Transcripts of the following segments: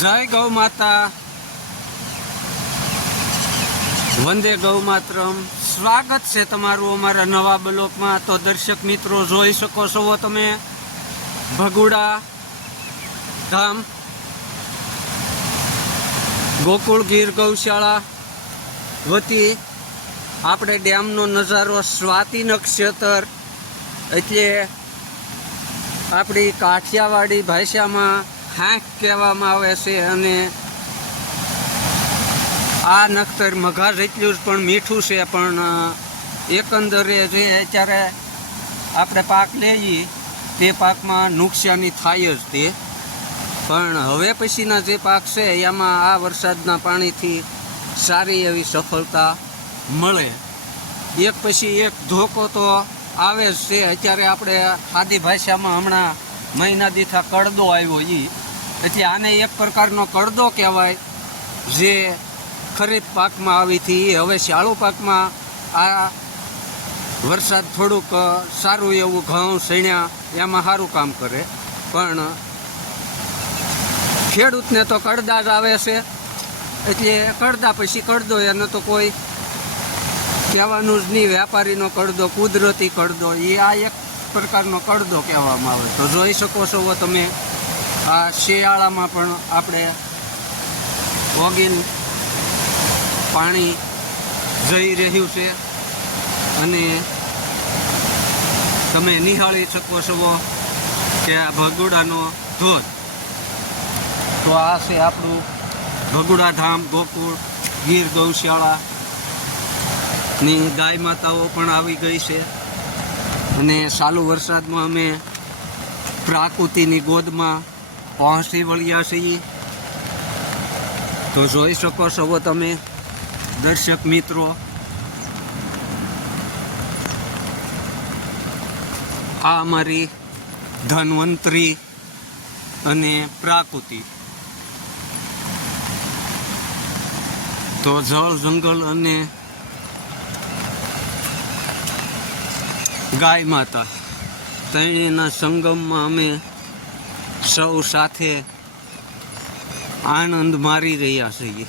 જય ગૌ માતા, વંદે ગૌ માતરમ। સ્વાગત છે તમારું અમારા નવા બ્લોકમાં। તો દર્શક મિત્રો જોઈ શકો છો તમે ભગુડા ધામ ગોકુળ ગીર ગૌશાળા વતી આપણે ડેમનો નજારો સ્વાતિ નક્ષત્ર એટલે આપણી કાઠિયાવાડી ભાષામાં હાંક કહેવામાં આવે છે। અને આ નક્ષત્ર મઘા જેટલું જ પણ મીઠું છે, પણ એકંદરે જે અત્યારે આપણે પાક લઈએ તે પાકમાં નુકસાની થાય જ તે, પણ હવે પછીના જે પાક છે એમાં આ વરસાદના પાણીથી સારી એવી સફળતા મળે। એક પછી એક ધોકો તો આવે જ છે। અત્યારે આપણે સાદી ભાષામાં હમણાં મહિના દીઠા કડદો આવ્યો એટલે આને એક પ્રકારનો કડદો કહેવાય, જે ખરીફ પાકમાં આવી હતી। હવે શાળુ પાકમાં આ વરસાદ થોડુંક સારું એવું ઘઉં સણ્યા એમાં સારું કામ કરે, પણ ખેડૂતને તો કડદા જ આવે છે। એટલે કડદા પછી કડદો, એને તો કોઈ કહેવાનું જ નહીં। વેપારીનો કડદો, કુદરતી કડદો, એ આ એક પ્રકારનો કડદો કહેવામાં આવે। તો જોઈ શકો છો તમે આ શિયાળામાં પણ આપણે ઓગીન પાણી જઈ રહ્યું છે અને તમે નિહાળી શકો છો કે આ ભગુડાનો ધોધ। તો આ છે આપણું ભગુડા ધામ ગોકુળ ગીર ગૌશાળાની ગાય માતાઓ પણ આવી ગઈ છે અને ચાલુ વરસાદમાં અમે પ્રાકૃતિની ગોદમાં પહોંચી વળ્યા છીએ। તો જોઈ શકો છો તમે દર્શક મિત્રો, આ અમારી ધન્વંતરી અને પ્રાકૃતિ। તો જળ જંગલ અને ગાય માતા ત્રણેયના સંગમમાં અમે સૌ સાથે આનંદ મારી રહ્યા છીએ।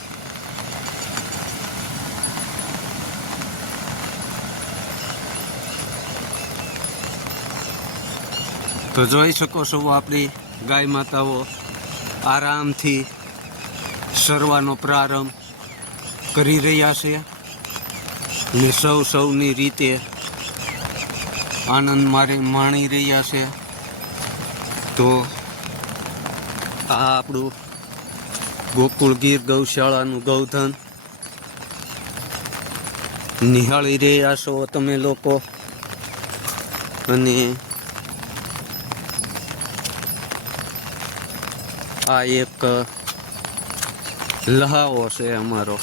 તો જોઈ શકો છો આપણી ગાય માતાઓ આરામથી સરવાનો પ્રારંભ કરી રહ્યા છે અને સૌની રીતે આનંદ માણી રહ્યા છે। તો આ આપણું ગોકુળ ગીર ગૌશાળાનું ગૌધન નિહાળી રહ્યા છો તમે લોકો, અને આ એક લહાવો છે અમારો।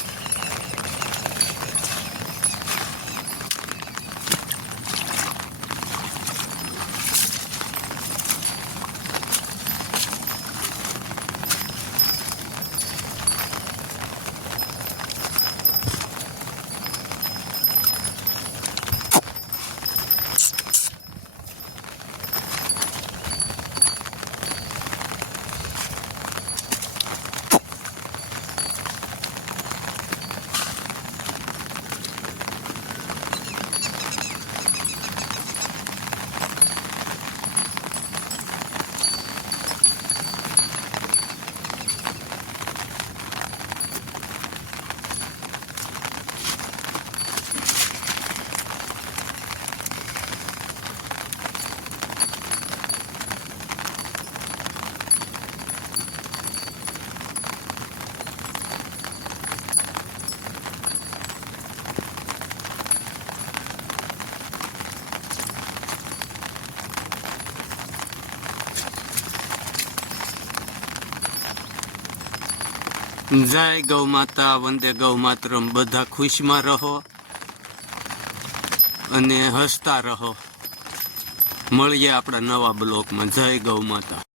જય ગૌ માતા, વંદે ગૌ માતરમ। બધા ખુશમાં રહો અને હસતા રહો। મળીએ આપણા નવા બ્લોકમાં। જય ગૌ માતા।